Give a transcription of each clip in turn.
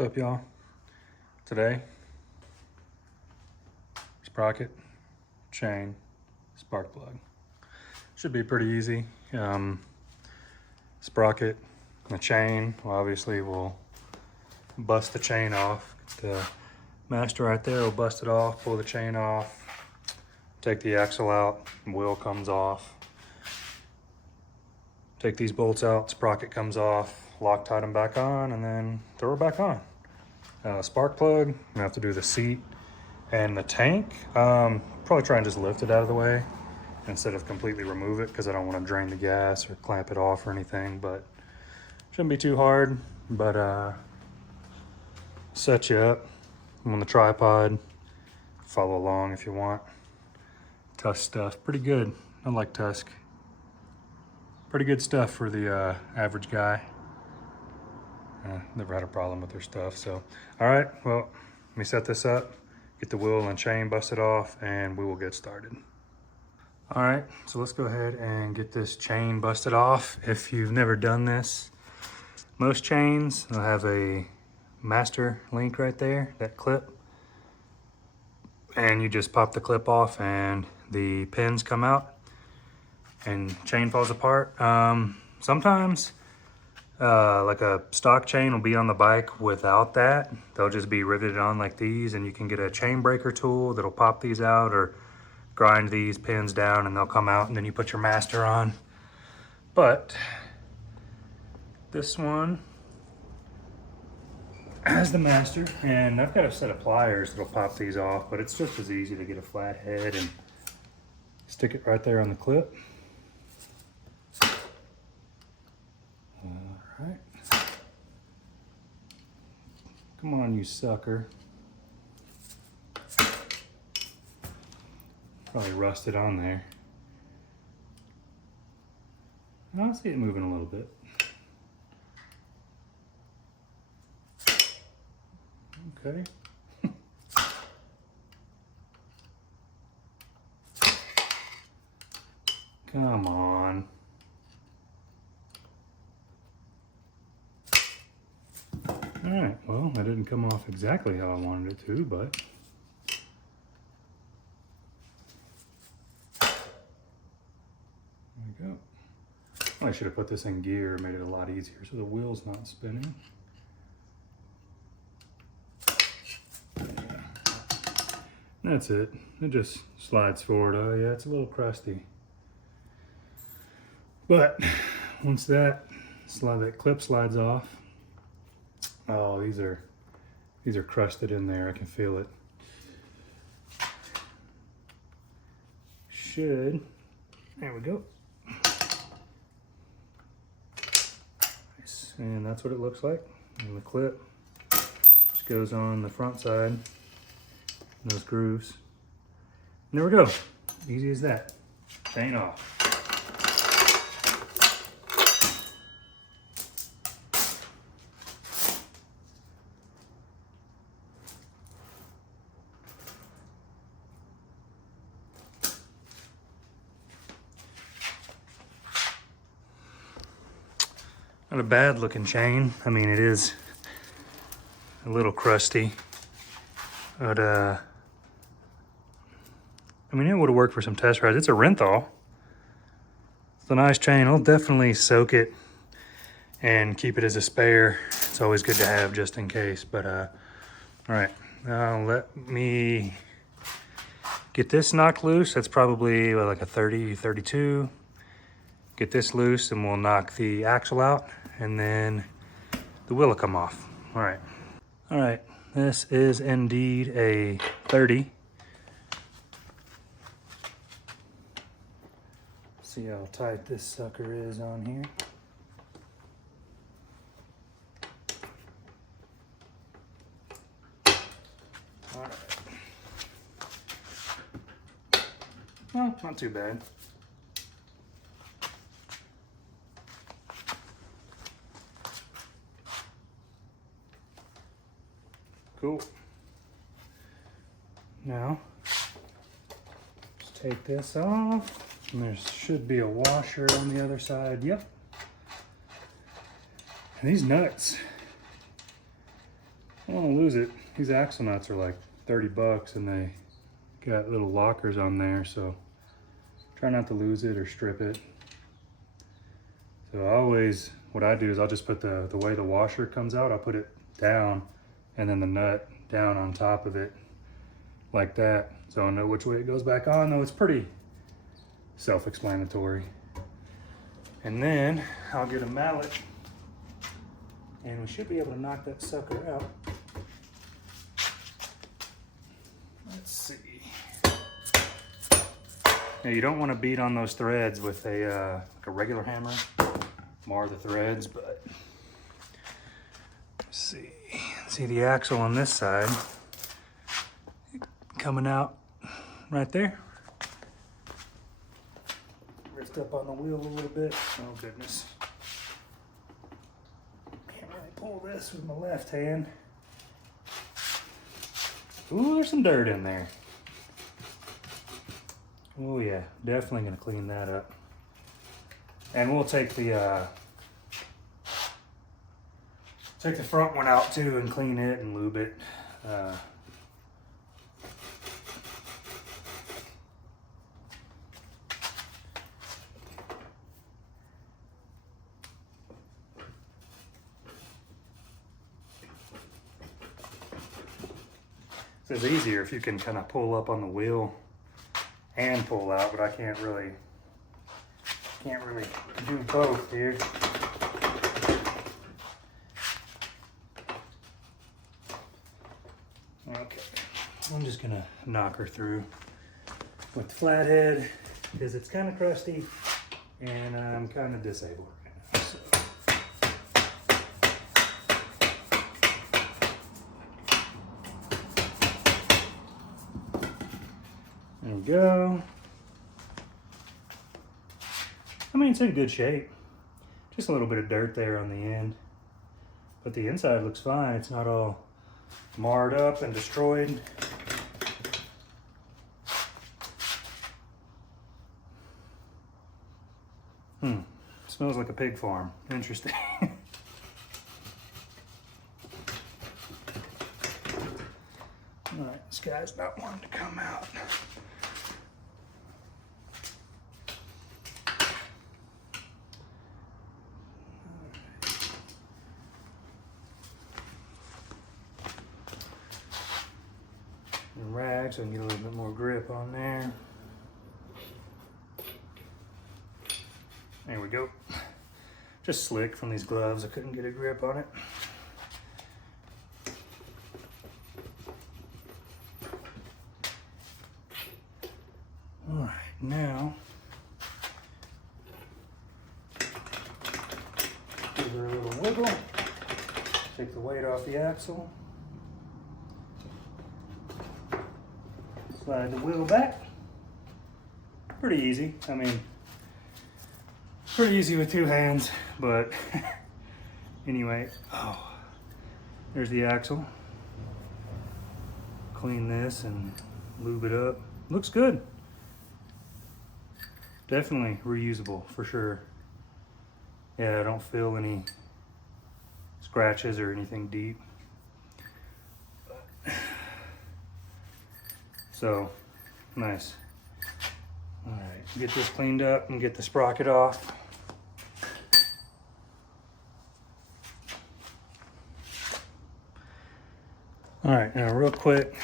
What's up, y'all? Today, sprocket, chain, spark plug. Should be pretty easy. Sprocket, the chain, well, obviously we'll bust the chain off. The master right there will bust it off, pull the chain off, take the axle out, wheel comes off. Take these bolts out, sprocket comes off, Loctite them back on, and then throw it back on. Spark plug, I'm gonna have to do the seat and the tank. Probably try and just lift it out of the way instead of completely remove it, because I don't want to drain the gas or clamp it off or anything, but shouldn't be too hard. But set you up. I'm on the tripod. Follow along if you want. Tusk stuff, pretty good. I like Tusk. Pretty good stuff for the average guy. Never had a problem with their stuff. So, all right, well, let me set this up, get the wheel and chain busted off, and we will get started. All right, so let's go ahead and get this chain busted off. If you've never done this, most chains, they'll have a master link right there, that clip, and you just pop the clip off and the pins come out and chain falls apart. Sometimes like a stock chain will be on the bike without that. They'll just be riveted on like these, and you can get a chain breaker tool that'll pop these out or grind these pins down and they'll come out, and then you put your master on. But this one has the master, and I've got a set of pliers that'll pop these off, but it's just as easy to get a flat head and stick it right there on the clip. Right. Come on, you sucker. Probably rusted on there. I'll see it moving a little bit. Okay. Come on. All right, well, that didn't come off exactly how I wanted it to, but there we go. Well, I should have put this in gear, made it a lot easier so the wheel's not spinning. Yeah. That's it. It just slides forward. Oh yeah, it's a little crusty. But once that clip slides off, oh, these are crusted in there. I can feel it. There we go. Nice. And that's what it looks like. And the clip just goes on the front side, those grooves. And there we go. Easy as that. Chain off. Not a bad looking chain. I mean, it is a little crusty, but I mean, it would have worked for some test rides. It's a Renthal. It's a nice chain. I'll definitely soak it and keep it as a spare. It's always good to have just in case. But all right, let me get this knocked loose. That's probably like a 30, 32. Get this loose and we'll knock the axle out, and then the wheel will come off. All right, this is indeed a 30. See how tight this sucker is on here. All right. Well, not too bad. Cool. Now, let's take this off. And there should be a washer on the other side. Yep. And these nuts, I don't want to lose it. These axle nuts are like 30 bucks and they got little lockers on there, so try not to lose it or strip it. So always, what I do is I'll just put the way the washer comes out, I'll put it down and then the nut down on top of it like that. So I know which way it goes back on, though it's pretty self-explanatory. And then I'll get a mallet and we should be able to knock that sucker out. Let's see. Now you don't want to beat on those threads with a regular hammer, mar the threads, but let's see. See the axle on this side coming out right there. Lift up on the wheel a little bit. Oh goodness. Can't really pull this with my left hand. Ooh, there's some dirt in there. Oh yeah, definitely gonna clean that up. And we'll take the front one out too and clean it and lube it. It's easier if you can kind of pull up on the wheel and pull out, but I can't really do both here. Okay, I'm just gonna knock her through with the flathead because it's kind of crusty and I'm kind of disabled right now. So. There we go. I mean, it's in good shape. Just a little bit of dirt there on the end. But the inside looks fine. It's not all marred up and destroyed. Smells like a pig farm. Interesting. All right, this guy's not wanting to come out. And rag so I can get a little bit more grip on there. There we go. Just slick from these gloves. I couldn't get a grip on it. All right, now give her a little wiggle. Take the weight off the axle. Slide the wheel back. Pretty easy. I mean, pretty easy with two hands, but anyway. Oh, there's the axle. Clean this and lube it up. Looks good. Definitely reusable for sure. Yeah, I don't feel any scratches or anything deep. So, nice. All right, get this cleaned up and get the sprocket off. All right, now real quick,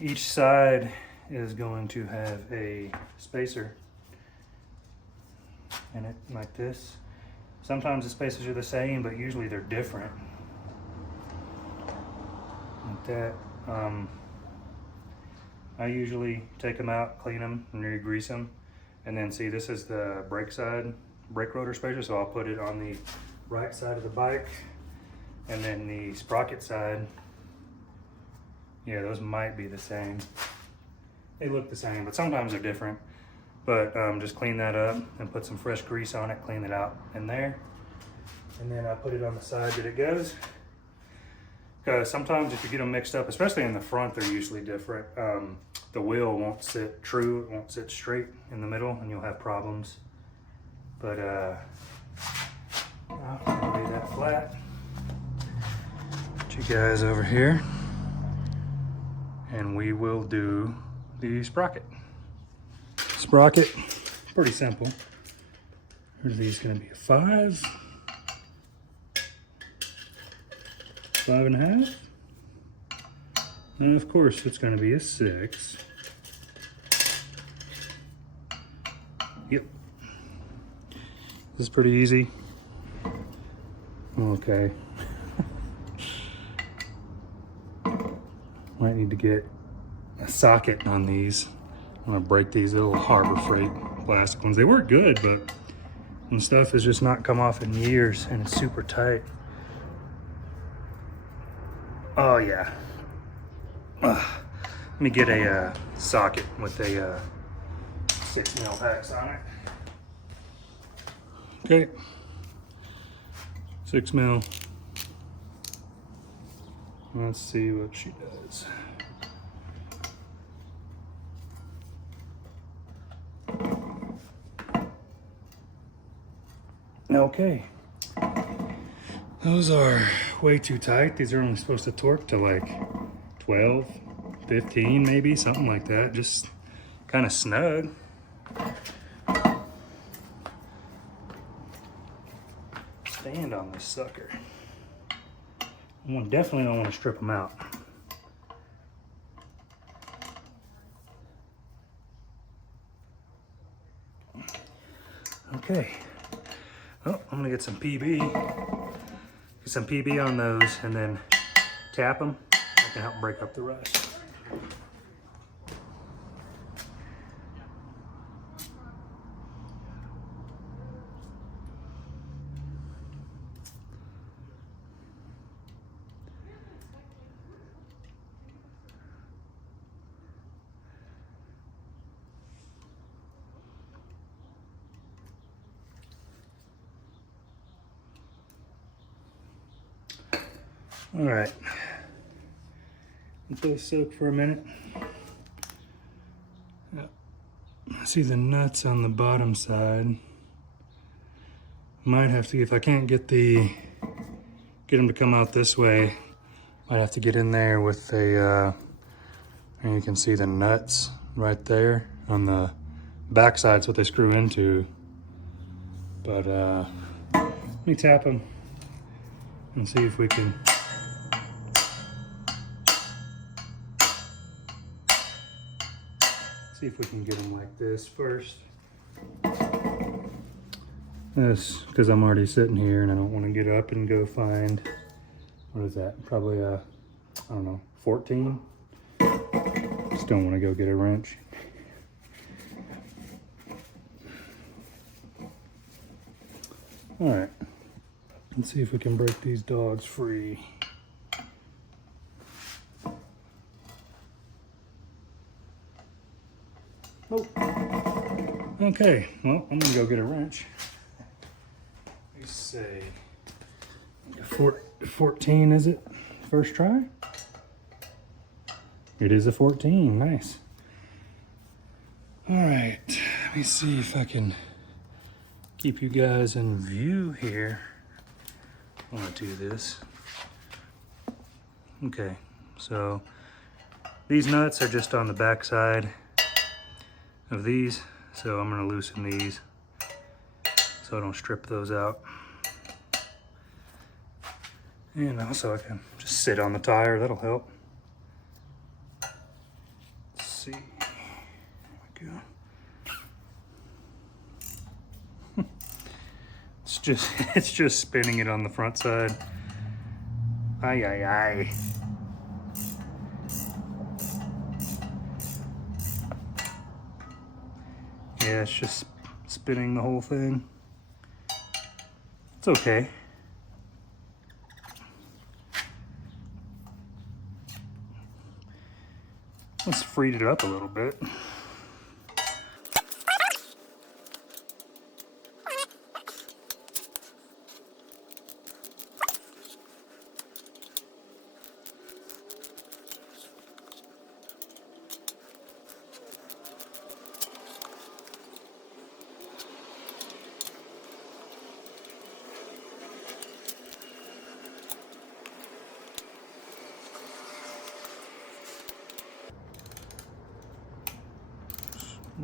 each side is going to have a spacer in it like this. Sometimes the spacers are the same, but usually they're different. Like that. I usually take them out, clean them, and re-grease them. And then see, this is the brake side, brake rotor spacer, so I'll put it on the right side of the bike. And then the sprocket side, yeah, those might be the same. They look the same, but sometimes they're different. But just clean that up and put some fresh grease on it, clean it out in there. And then I put it on the side that it goes. Because sometimes if you get them mixed up, especially in the front, they're usually different. The wheel won't sit true, it won't sit straight in the middle, and you'll have problems. But I'll lay that flat. you guys over here and we will do the sprocket. Sprocket, pretty simple. Are these gonna be a 5, 5.5? And of course it's gonna be a 6. Yep. This is pretty easy. Okay. Might need to get a socket on these. I'm gonna break these little Harbor Freight plastic ones. They work good, but when stuff has just not come off in years and it's super tight. Oh yeah. Let me get a socket with a 6mm hex on it. Okay. 6mm. Let's see what she does. Okay. Those are way too tight. These are only supposed to torque to like 12, 15 maybe, something like that. Just kind of snug. Stand on this sucker. Definitely don't want to strip them out. Okay. Oh, I'm gonna get some PB. Get some PB on those and then tap them. That can help break up the rust. All right, let those soak for a minute. I see the nuts on the bottom side. Might have to, if I can't get them to come out this way, might have to get in there with and you can see the nuts right there on the back side's what they screw into. But let me tap them and see if we can. See if we can get them like this first. This, because I'm already sitting here and I don't want to get up and go find, what is that? Probably a, I don't know, 14. Just don't want to go get a wrench. All right, let's see if we can break these dogs free. Oh. Okay, well, I'm gonna go get a wrench. Let's see. 14, is it? First try? It is a 14, nice. All right, let me see if I can keep you guys in view here. I wanna do this. Okay, so these nuts are just on the back side of these, so I'm going to loosen these so I don't strip those out. And also I can just sit on the tire, that'll help. Let's see, there we go. It's just spinning it on the front side. Ay, ay, ay. Yeah, it's just spinning the whole thing. It's okay. Let's free it up a little bit.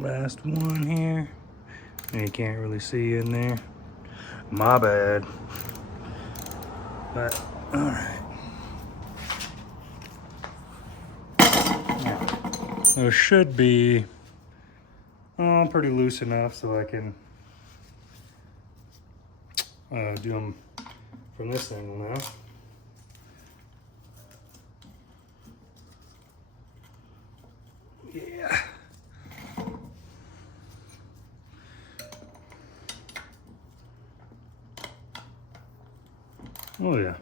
Last one here. And you can't really see in there. My bad. But, all right. Now, it should be pretty loose enough so I can do them from this angle now. Yeah. Oh yeah.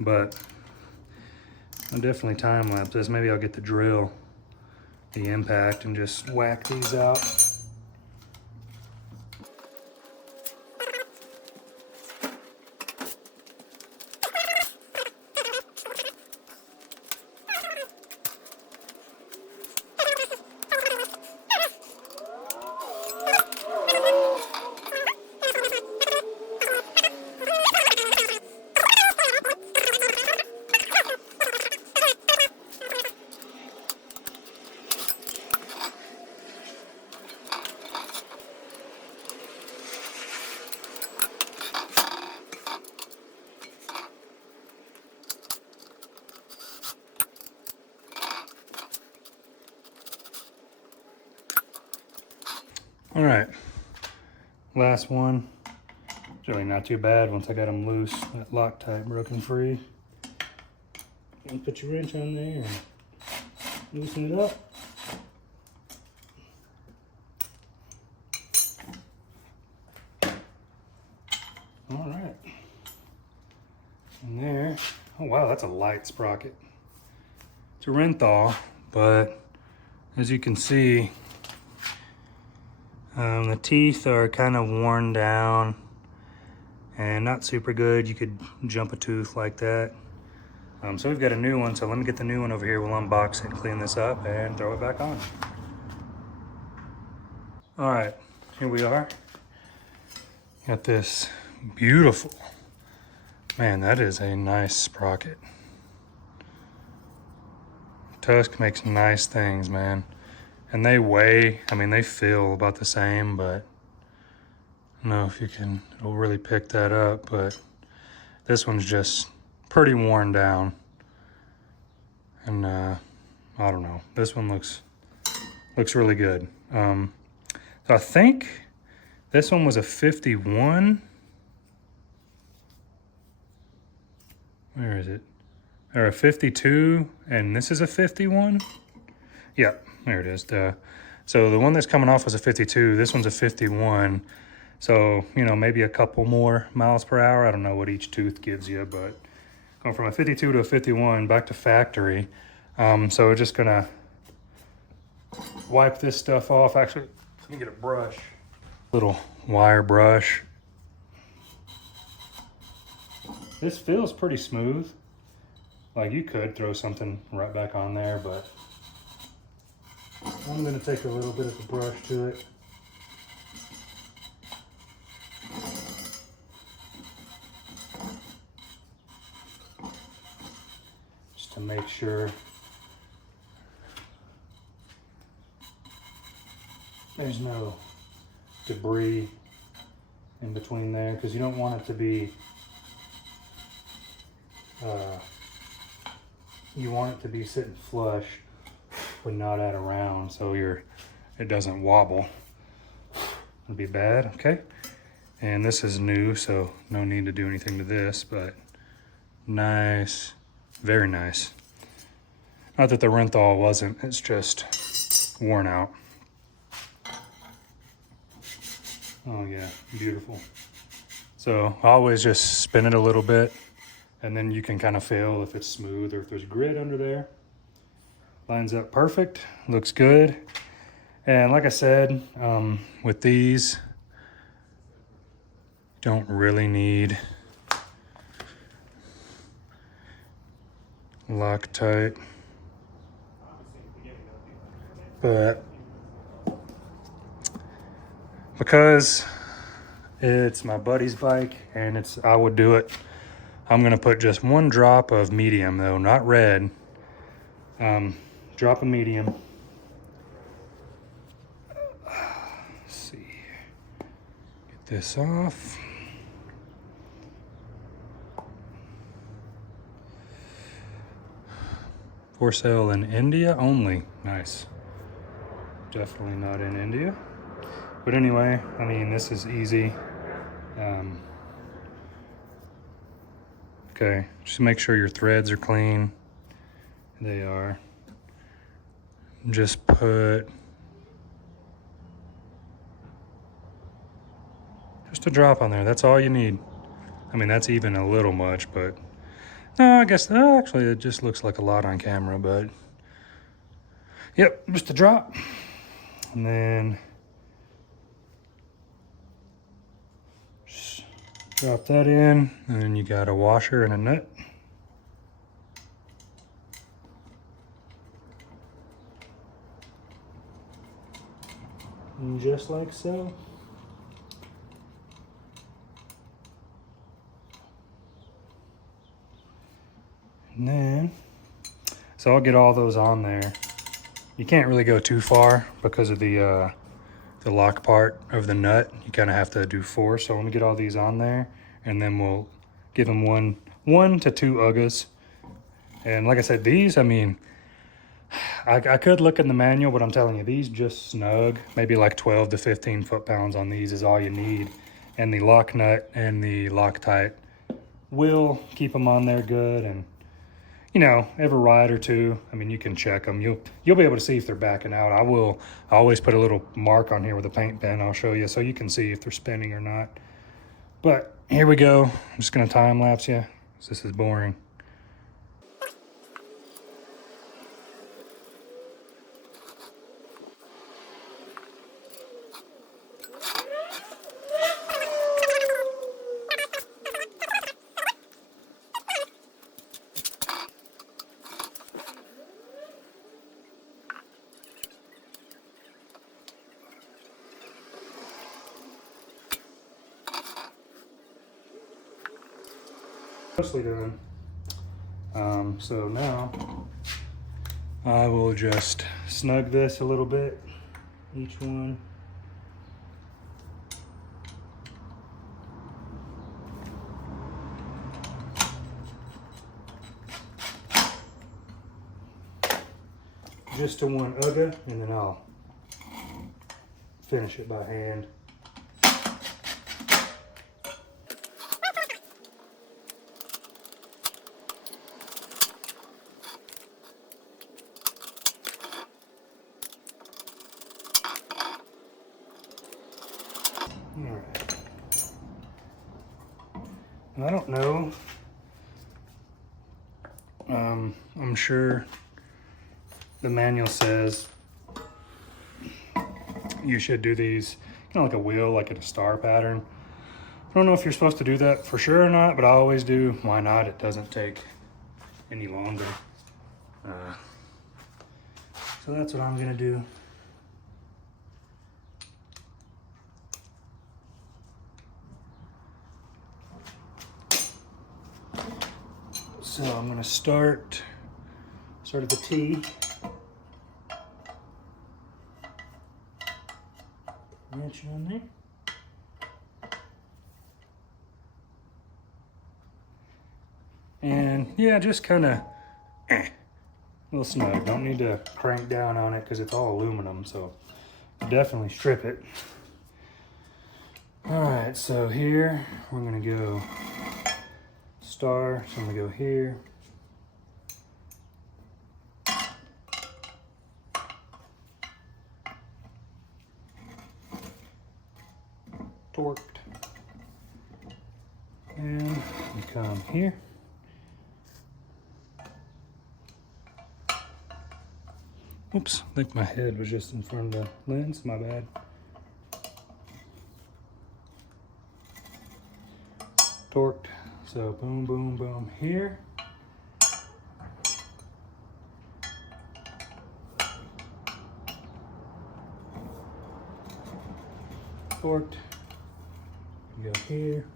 But I'll definitely time lapse this. Maybe I'll get the drill, the impact, and just whack these out. All right, last one. It's really not too bad once I got them loose. That Loctite broken free. And put your wrench on there and loosen it up. All right. And there, oh wow, that's a light sprocket. It's a Renthal, but as you can see, the teeth are kind of worn down and not super good. You could jump a tooth like that. So we've got a new one, so let me get the new one over here. We'll unbox it and clean this up and throw it back on. All right, here we are. Got this beautiful, man, that is a nice sprocket. Tusk makes nice things, man. And they weigh, I mean, they feel about the same, but I don't know if you can, it'll really pick that up, but this one's just pretty worn down. And I don't know, this one looks really good. So I think this one was a 51. Where is it? Or a 52, and this is a 51? Yeah. There it is. So the one that's coming off was a 52. This one's a 51. So, you know, maybe a couple more miles per hour. I don't know what each tooth gives you, but going from a 52 to a 51 back to factory. So we're just gonna wipe this stuff off. Actually, let me get a brush. Little wire brush. This feels pretty smooth. Like you could throw something right back on there, but I'm going to take a little bit of the brush to it. Just to make sure there's no debris in between there, because you don't want it to be, you want it to be sitting flush but not at around, so it doesn't wobble. It'd be bad. Okay, and this is new, so no need to do anything to this, but nice, very nice. Not that the Renthal wasn't, it's just worn out. Oh yeah, beautiful. So I always just spin it a little bit, and then you can kind of feel if it's smooth or if there's grit under there. Lines up perfect, looks good. And like I said, with these, don't really need Loctite, but because it's my buddy's bike and I would do it, I'm gonna put just one drop of medium though, not red. Drop of medium this off. For sale in India only. Nice. Definitely not in India. But anyway, I mean, this is easy. Okay, just make sure your threads are clean. They are. Just put just a drop on there. That's all you need. I mean, that's even a little much, but no, I guess actually it just looks like a lot on camera, but yep, just a drop. And then just drop that in, and then you got a washer and a nut. And just like so. And then, so I'll get all those on there. You can't really go too far because of the lock part of the nut. You kind of have to do 4. So let me get all these on there, and then we'll give them one to 2 UGGs. And like I said, these, I mean, I could look in the manual, but I'm telling you, these just snug. Maybe like 12 to 15 foot-pounds on these is all you need. And the lock nut and the Loctite will keep them on there good. And you know, every ride or two, I mean, you can check them. You'll be able to see if they're backing out. I always put a little mark on here with a paint pen. I'll show you so you can see if they're spinning or not. But here we go. I'm just gonna time lapse you, 'cause this is boring. Mostly done. So now I will just snug this a little bit, each one. Just to 1 UGGA, and then I'll finish it by hand. All right. And I don't know. I'm sure the manual says you should do these kind of like a wheel, like in a star pattern. I don't know if you're supposed to do that for sure or not, but I always do. Why not? It doesn't take any longer. So that's what I'm gonna do. So I'm gonna start at the T. Wrench on there. And yeah, just kind of a little snug. Don't need to crank down on it because it's all aluminum, so definitely strip it. All right, so here we're gonna go star, so I'm gonna go here. Torqued. And we come here. Oops, I think my head was just in front of the lens, my bad. Torqued, so boom, boom, boom here. Torqued, go here.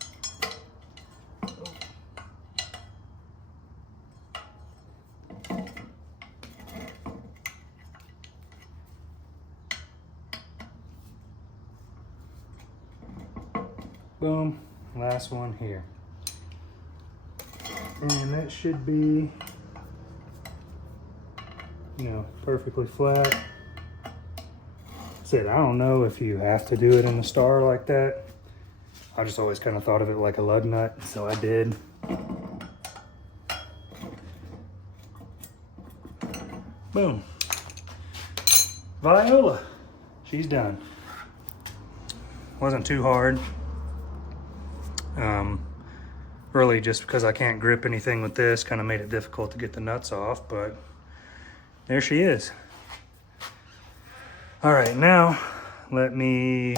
Boom, last one here. And that should be, you know, perfectly flat. Said, I don't know if you have to do it in the star like that. I just always kind of thought of it like a lug nut, so I did. Boom. Viola, she's done. Wasn't too hard. Really just because I can't grip anything with this, kind of made it difficult to get the nuts off, but there she is. All right, now let me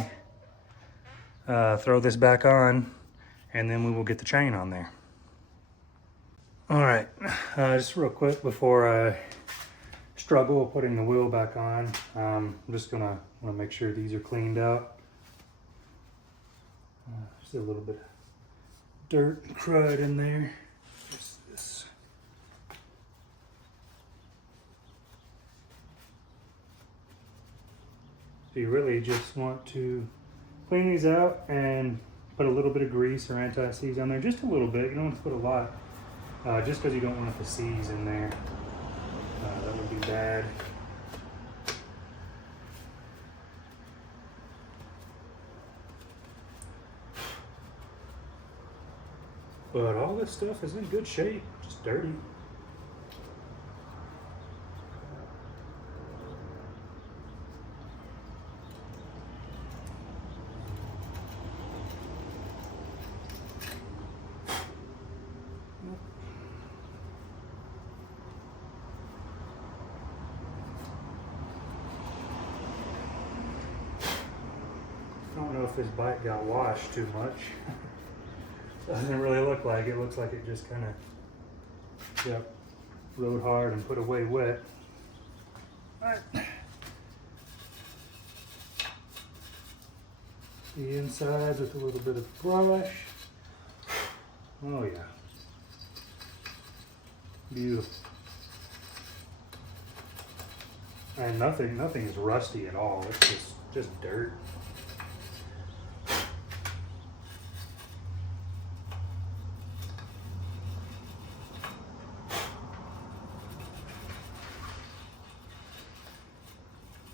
throw this back on, and then we will get the chain on there. All right, just real quick before I struggle putting the wheel back on, I'm just want to make sure these are cleaned out. Just a little bit of dirt and crud in there. Just this. So you really just want to clean these out and put a little bit of grease or anti-seize on there, just a little bit. You don't want to put a lot, just because you don't want the seize in there. That would be bad. But all this stuff is in good shape, just dirty. I don't know if this bike got washed too much. Doesn't really look like it. Looks like it just kind of, yep, rode hard and put away wet. All right. The insides with a little bit of brush. Oh yeah. Beautiful. And nothing is rusty at all. It's just dirt.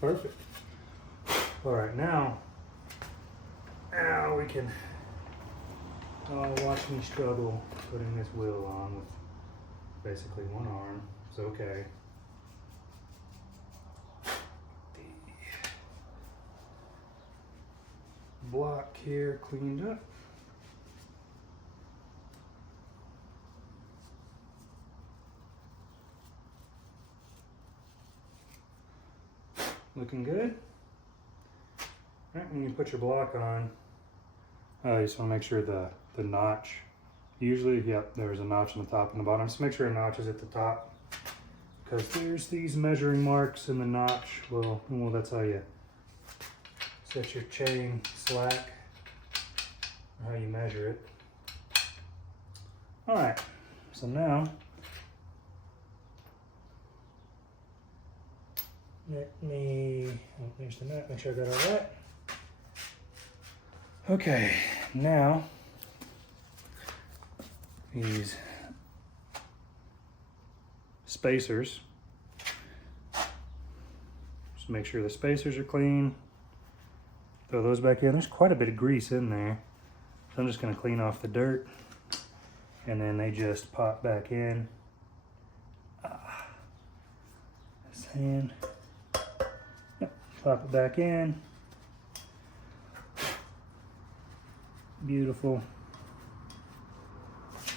Perfect. All right, now we can watch me struggle putting this wheel on with basically one arm. It's okay. The block here cleaned up. Looking good. All right, when you put your block on, you just want to make sure the notch, usually, yep, there's a notch on the top and the bottom. Just make sure a notch is at the top, because there's these measuring marks in the notch. Well, that's how you set your chain slack, or how you measure it. All right, so now, there's the nut, make sure I got all that. Okay, now these spacers, just make sure the spacers are clean. Throw those back in. There's quite a bit of grease in there, so I'm just going to clean off the dirt, and then they just pop back in. This hand. Pop it back in. Beautiful.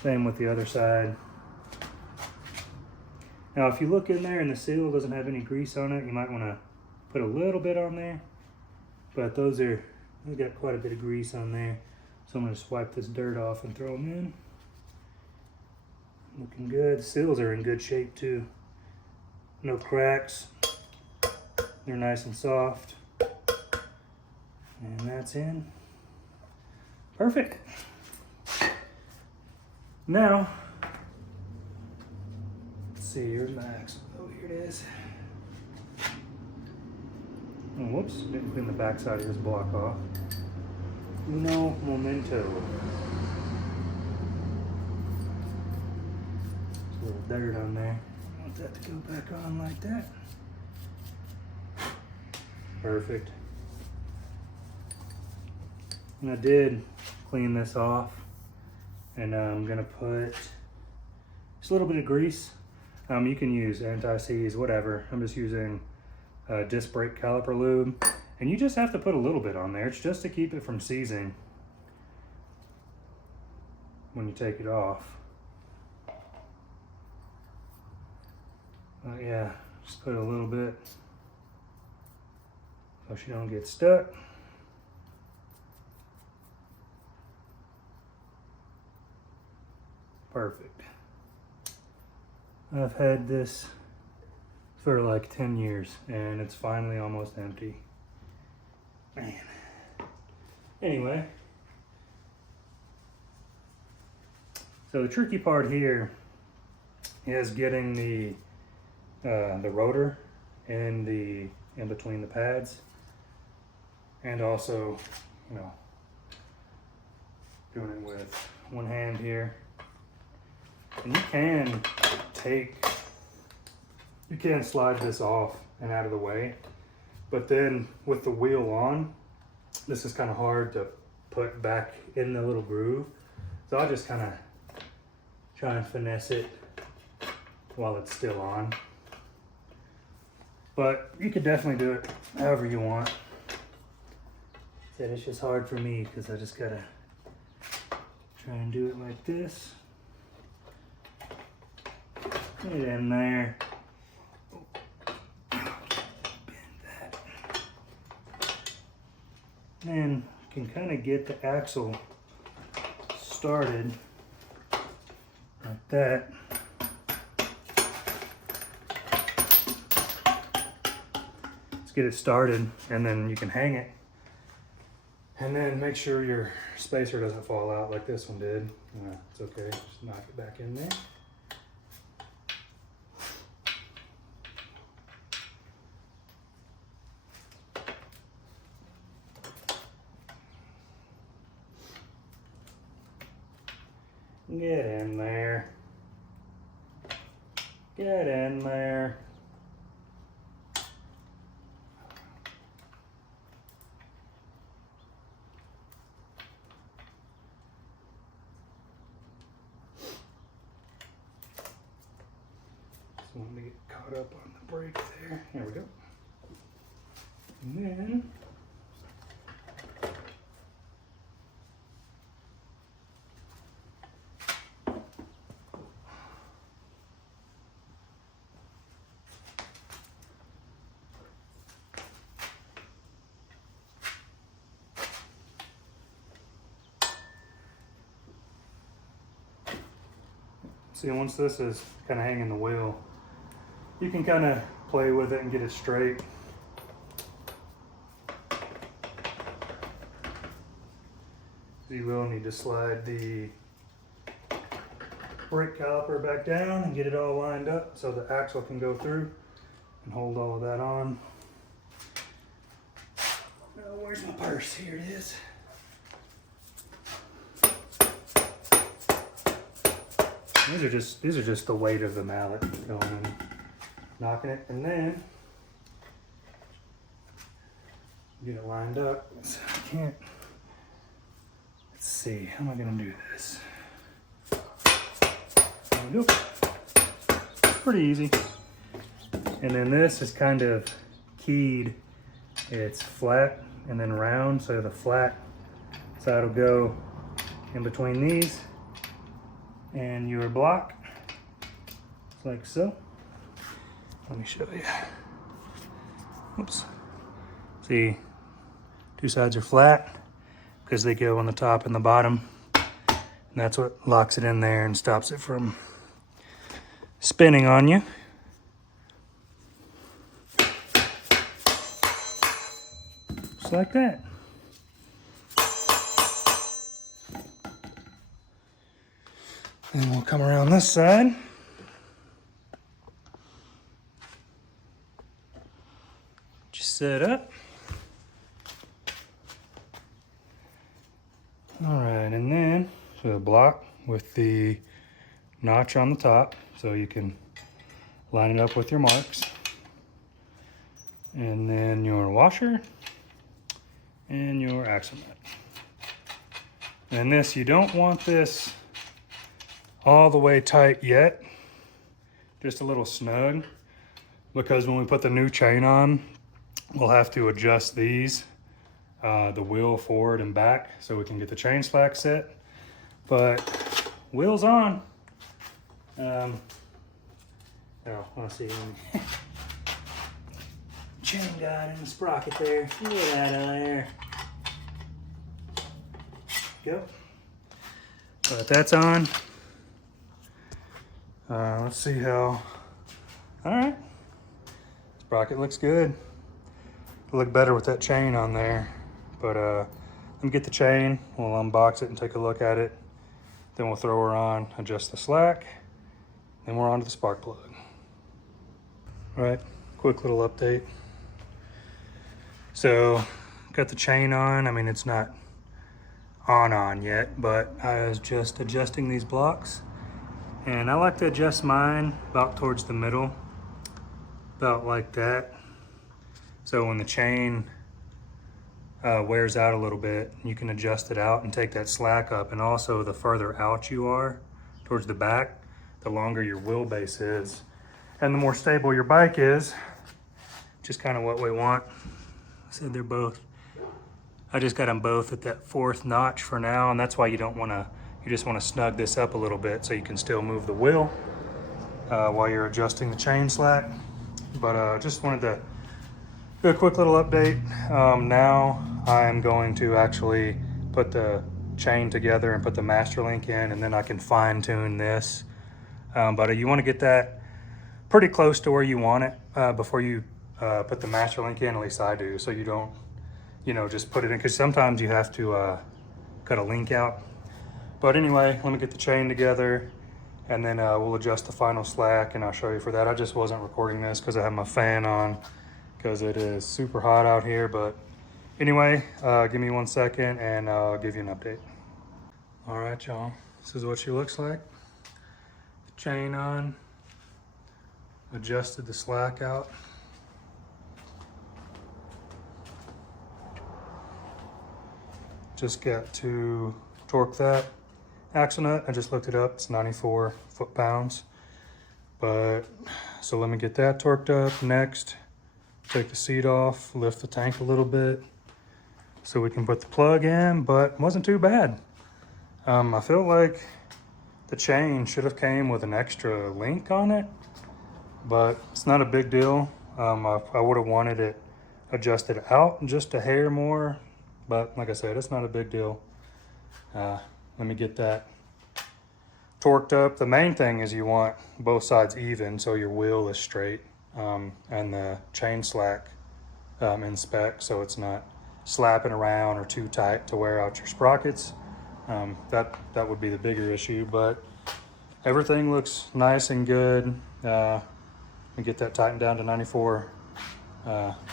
Same with the other side. Now if you look in there and the seal doesn't have any grease on it, you might want to put a little bit on there. But they've got quite a bit of grease on there. So I'm going to just wipe this dirt off and throw them in. Looking good. The seals are in good shape too. No cracks. They're nice and soft. And that's in. Perfect. Now, let's see, here's Max. Oh, here it is. Oh, whoops, didn't clean the back side of this block off. Uno momento. A little dirt on there. I want that to go back on like that. Perfect. And I did clean this off, and I'm gonna put just a little bit of grease. You can use anti-seize, whatever. I'm just using disc brake caliper lube, and you just have to put a little bit on there. It's just to keep it from seizing when you take it off. Yeah, just put a little bit so she don't get stuck. Perfect. I've had this for like 10 years and it's finally almost empty. Man. Anyway. So the tricky part here is getting the rotor in between the pads, and also, you know, doing it with one hand here. And you can slide this off and out of the way, but then with the wheel on, this is kind of hard to put back in the little groove. So I'll just kind of try and finesse it while it's still on. But you could definitely do it however you want. It's just hard for me because I just gotta try and do it like this. Get it in there. Bend that. Then you can kind of get the axle started like that. Let's get it started, and then you can hang it. And then make sure your spacer doesn't fall out like this one did. It's okay, just knock it back in there. Get in there. Get in there. Just wanted to get caught up on the brake there. There we go. And then see, once this is kind of hanging the wheel, you can kind of play with it and get it straight. So you will need to slide the brake caliper back down and get it all lined up so the axle can go through and hold all of that on. Now, where's my purse? Here it is. These are just the weight of the mallet going in, knocking it, and then get it lined up. So I can't. Let's see, how am I gonna do this? There we go. Pretty easy. And then this is kind of keyed. It's flat and then round, so the flat side will go in between these and your block, like so. Let me show you. Oops. See, two sides are flat because they go on the top and the bottom, and that's what locks it in there and stops it from spinning on you. Just like that. And we'll come around this side. Just set up. block with the notch on the top, so you can line it up with your marks. And then your washer and your axle nut. And this, you don't want this all the way tight yet, just a little snug, because when we put the new chain on, we'll have to adjust these, the wheel forward and back, so we can get the chain slack set. But wheels on. Oh, let's see. Chain guide and the sprocket there. Get out of there. Go. But that's on. Let's see how. All right. Sprocket looks good. It'll look better with that chain on there. But let me get the chain. We'll unbox it and take a look at it. Then we'll throw her on, adjust the slack. Then we're on to the spark plug. All right, quick little update. So, got the chain on. I mean, it's not on yet, but I was just adjusting these blocks. And I like to adjust mine about towards the middle, about like that. So when the chain wears out a little bit, you can adjust it out and take that slack up. And also, the further out you are towards the back, the longer your wheelbase is and the more stable your bike is. Just kind of what we want. I said they're both, I just got them both at that 4th notch for now, and that's why you don't want to, you just want to snug this up a little bit so you can still move the wheel while you're adjusting the chain slack. But just wanted to do a quick little update. Now I'm going to actually put the chain together and put the master link in, and then I can fine tune this. But you want to get that pretty close to where you want it before you put the master link in, at least I do, so you don't, you know, just put it in, because sometimes you have to cut a link out. But anyway, let me get the chain together, and then we'll adjust the final slack, and I'll show you for that. I just wasn't recording this because I have my fan on, because it is super hot out here. But anyway, give me 1 second and I'll give you an update. All right, y'all, this is what she looks like. The chain on, adjusted the slack out. Just got to torque that axle nut. I just looked it up, it's 94 foot-pounds. But, so let me get that torqued up. Next, take the seat off, lift the tank a little bit so we can put the plug in, but it wasn't too bad. I feel like the chain should have came with an extra link on it, but it's not a big deal. I would have wanted it adjusted out just a hair more, but like I said, it's not a big deal. Let me get that torqued up. The main thing is you want both sides even so your wheel is straight, and the chain slack in spec, so it's not slapping around or too tight to wear out your sprockets. That would be the bigger issue, but everything looks nice and good. We get that tightened down to 94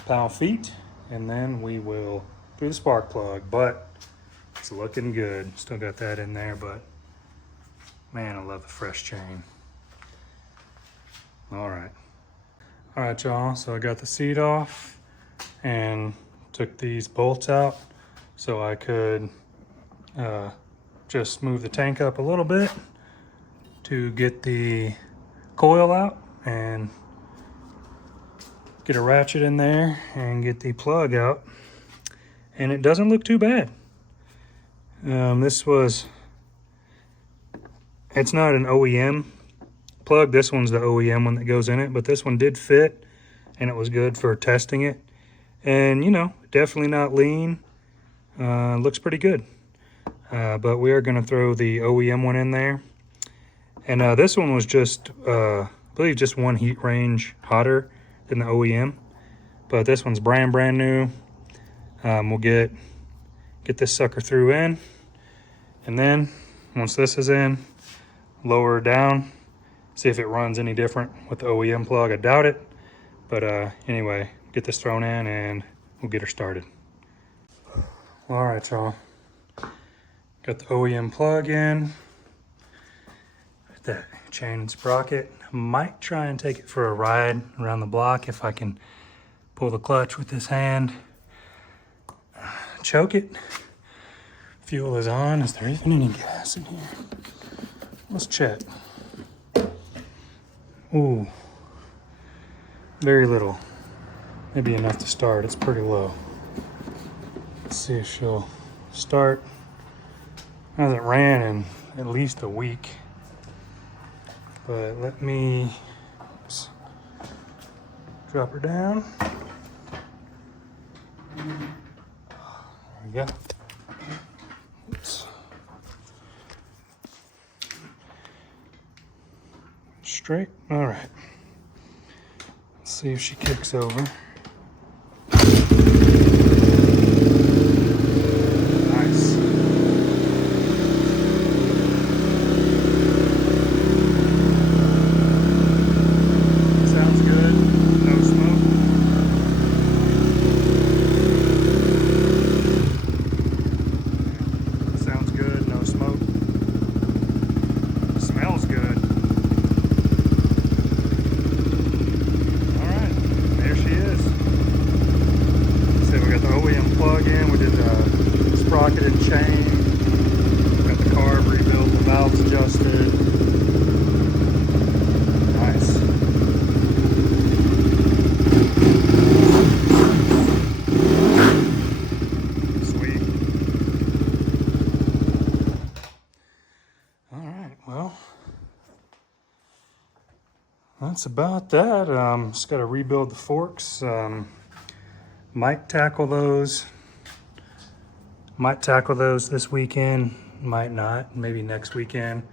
pound-feet, and then we will do the spark plug. But it's looking good. Still got that in there, but man, I love the fresh chain. All right, y'all, so I got the seat off and took these bolts out so I could just move the tank up a little bit to get the coil out and get a ratchet in there and get the plug out. And it doesn't look too bad. It's not an OEM plug. This one's the OEM one that goes in it, but this one did fit and it was good for testing it. And you know, definitely not lean. Looks pretty good. But we are gonna throw the OEM one in there. And this one was just, I believe just 1 heat range hotter than the OEM. But this one's brand new. We'll get this sucker through in. And then once this is in, lower it down, see if it runs any different with the OEM plug. I doubt it. But anyway, get this thrown in and we'll get her started. All right, y'all. Got the OEM plug in. That chain and sprocket. Might try and take it for a ride around the block if I can pull the clutch with this hand. Choke it. Fuel is on. Is there even any gas in here? Let's check. Ooh, very little. Maybe enough to start. It's pretty low. Let's see if she'll start. Hasn't ran in at least a week. But let me drop her down. There we go. Oops. Straight. All right. Let's see if she kicks over. Nice. Sounds good. No smoke. Sounds good. No smoke. Smells good. Plug in, we did the sprocket and chain, got the carb rebuilt, the valves adjusted. Nice. Sweet. All right, well, that's about that. Just got to rebuild the forks. Might tackle those this weekend, might not, maybe next weekend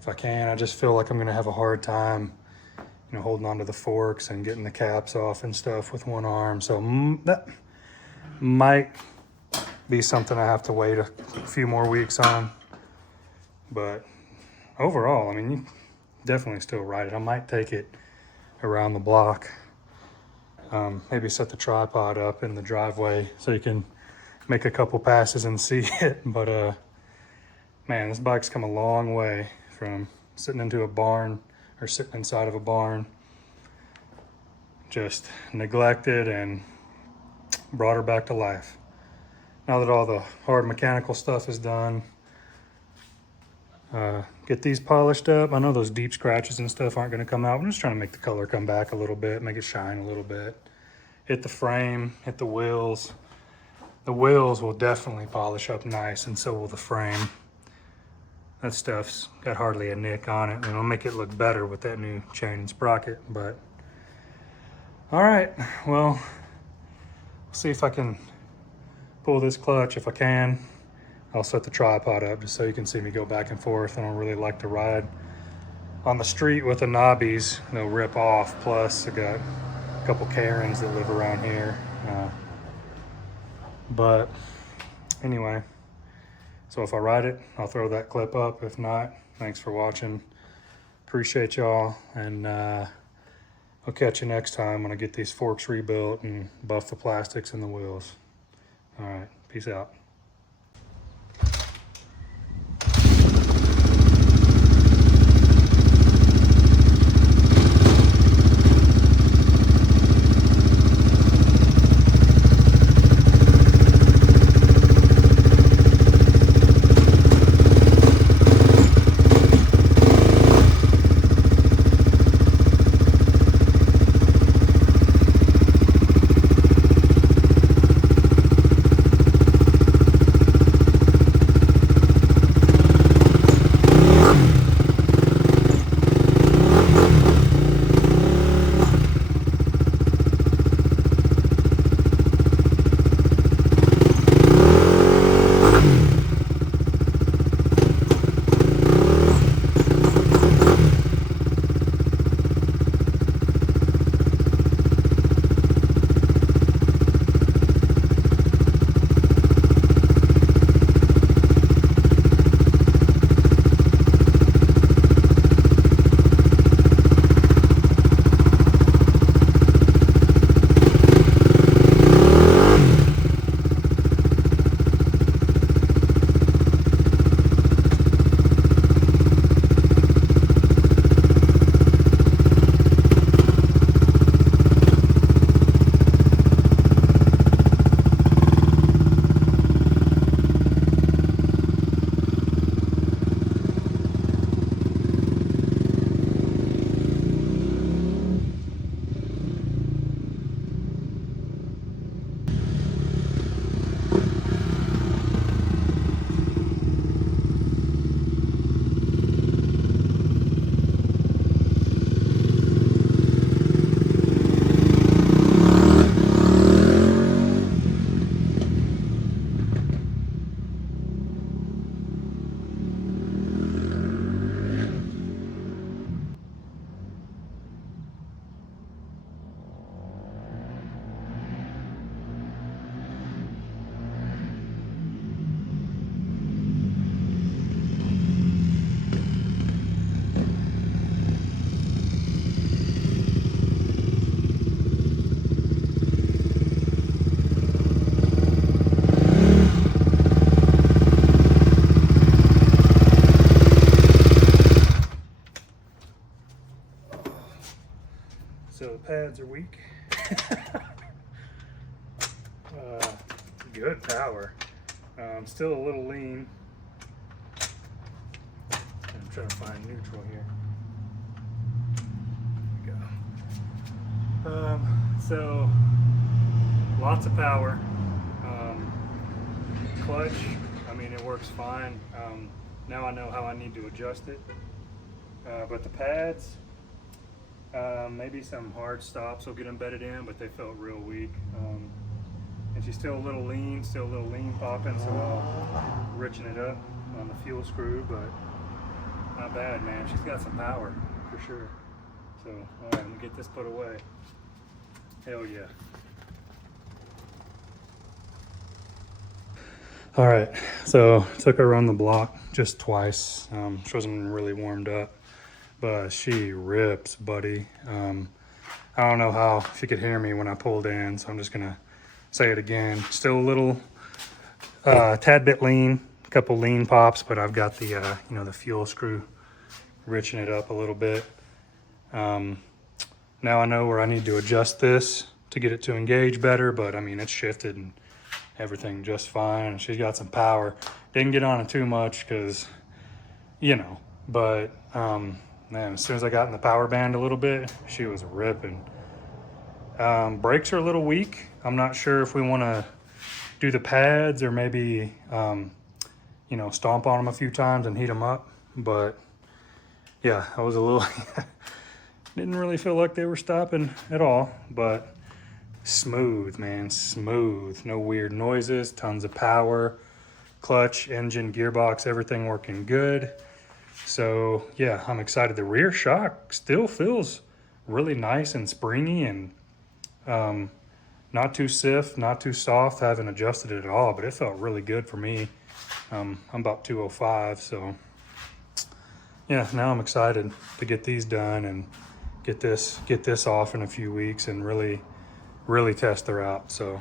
if I can. I just feel like I'm gonna have a hard time, holding on to the forks and getting the caps off and stuff with one arm. So that might be something I have to wait a few more weeks on. But overall, I mean, you definitely still ride it. I might take it around the block. Maybe set the tripod up in the driveway so you can make a couple passes and see it. But man, this bike's come a long way from sitting into a barn or sitting inside of a barn, just neglected, and brought her back to life. Now that all the hard mechanical stuff is done, get these polished up. I know those deep scratches and stuff aren't going to come out. I'm just trying to make the color come back a little bit, make it shine a little bit. Hit the frame, hit the wheels. The wheels will definitely polish up nice, and so will the frame. That stuff's got hardly a nick on it, and it'll make it look better with that new chain and sprocket. But all right, well, see if I can pull this clutch. If I can, I'll set the tripod up just so you can see me go back and forth. I don't really like to ride on the street with the knobbies. They'll rip off. Plus, I got a couple Karens that live around here. But anyway, so if I ride it, I'll throw that clip up. If not, thanks for watching. Appreciate y'all, and I'll catch you next time when I get these forks rebuilt and buff the plastics and the wheels. All right, peace out. pads are weak. Good power. Still a little lean. I'm trying to find neutral here. There we go. So lots of power. Clutch, I mean, it works fine. Now I know how I need to adjust it. But the pads, maybe some hard stops will get embedded in, but they felt real weak. And she's still a little lean popping, so I'll richen it up on the fuel screw, but not bad, man. She's got some power, for sure. So, all right, I'm gonna get this put away. Hell yeah. All right, so took her around the block just twice. She wasn't really warmed up, but she rips, buddy. I don't know how she could hear me when I pulled in, so I'm just gonna say it again. Still a little tad bit lean, a couple lean pops, but I've got the you know, the fuel screw richen it up a little bit. Now I know where I need to adjust this to get it to engage better, but I mean, it's shifted and everything just fine. And she's got some power. Didn't get on it too much because, you know, but man, as soon as I got in the power band a little bit, she was ripping. Brakes are a little weak. I'm not sure if we want to do the pads or maybe, you know, stomp on them a few times and heat them up. But yeah, I was a little, didn't really feel like they were stopping at all, but smooth, man, smooth. No weird noises, tons of power, clutch, engine, gearbox, everything working good. So yeah, I'm excited. The rear shock still feels really nice and springy and not too stiff, not too soft. I haven't adjusted it at all, but it felt really good for me. I'm about 205, so yeah, now I'm excited to get these done and get this off in a few weeks and really test her out. So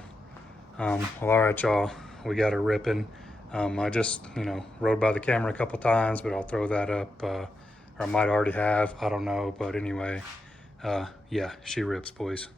well, all right, y'all, we got her ripping. I just, you know, rode by the camera a couple times, but I'll throw that up, or I might already have, I don't know. But anyway, yeah, she rips, boys.